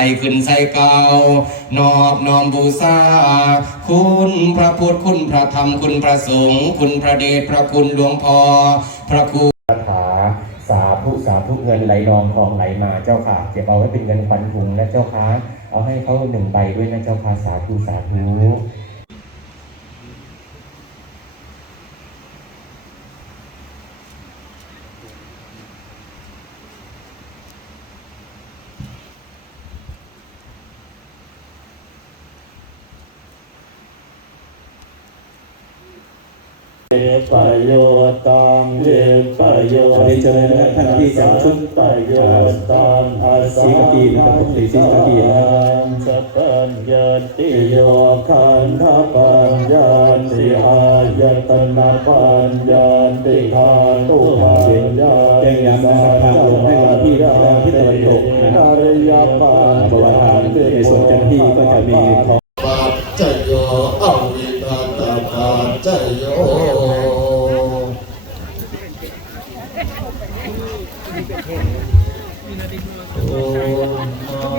ใส่ขึ้นใส่เก่านอบน้อมบูชาคุณพระพุทธคุณพระธรรมคุณพระสงฆ์คุณพระเดชพระคุณหลวงพ่อพระครูคาถาสาธุสาธุเงินไหลนองทองไหลมาเจ้าค่ะเก็บเอาไว้เป็นเงินขวัญถุงนะเจ้าค่ะเอาให้เขาหนึ่งใบด้วยนะเจ้าค่ะสาธุสาธุ ประโยชน์ตังเวประโยชน์ขอเรียนเชิญนะครับท่านที่จะชุดประโยชน์ตังอาสีกากีนะครับผมสีสีกากีนะครับสัพพัญญาติโยคันธปัญญาติอายตนะปัญญาติทานุปัญญาแจ้งย้ำนะครับทางลงให้กับพี่ทางที่ตะวันตกนะครับอริยปัญบริวารในส่วนเจ้าหน้าที่ก็จะมีของปัจจโยอวินาตปั จจโยโอ